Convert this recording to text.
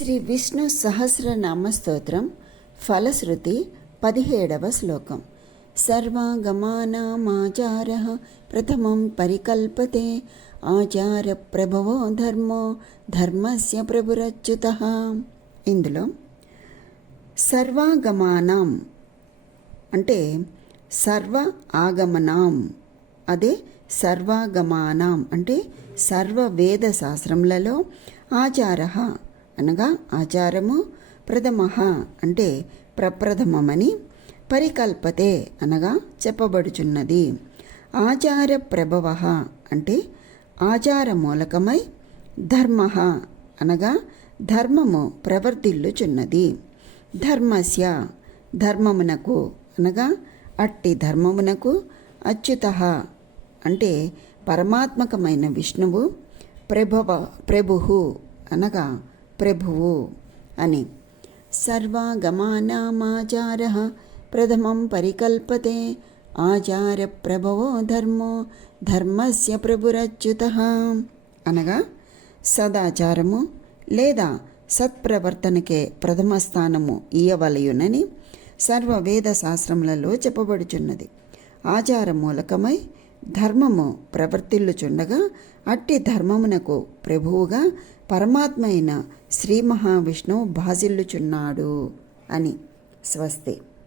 శ్రీ విష్ణు సహస్రనామ స్తోత్రం ఫలశ్రుతి 17వ శ్లోకం. సర్వాగమానామాచారః ప్రథమం పరికల్పతే ఆచార ప్రభవో ధర్మో ధర్మస్య ప్రభురచ్యుతః. ఇందులో సర్వాగమానాం అంటే సర్వ ఆగమనాం, అదే సర్వాగమానాం అంటే సర్వ వేద శాస్త్రములలో ఆచార అనగా ఆచారము, ప్రథమ అంటే ప్రప్రథమమని, పరికల్పతే అనగా చెప్పబడుచున్నది. ఆచార ప్రభవ అంటే ఆచార మూలకమై, ధర్మ అనగా ధర్మము ప్రవర్తిల్లుచున్నది. ధర్మస్య ధర్మమునకు అనగా అట్టి ధర్మమునకు, అచ్యుత అంటే పరమాత్మకమైన విష్ణువు, ప్రభు అనగా ప్రభువు అని. సర్వాగమానామాచారః ప్రథమం పరికల్పతే ఆచార ప్రభవో ధర్మో ధర్మస్య ప్రభురచ్యుతః అనగా సదాచారము లేదా సత్ప్రవర్తనకే ప్రథమ స్థానము ఇయ్యవలయునని సర్వవేద శాస్త్రములలో చెప్పబడుచున్నది. ఆచార మూలకమై ధర్మము ప్రవర్తిల్లుచుండగా అట్టి ధర్మమునకు ప్రభువుగా పరమాత్మ అయిన శ్రీ మహావిష్ణువు భాసిల్లుచున్నాడు అని. స్వస్తి.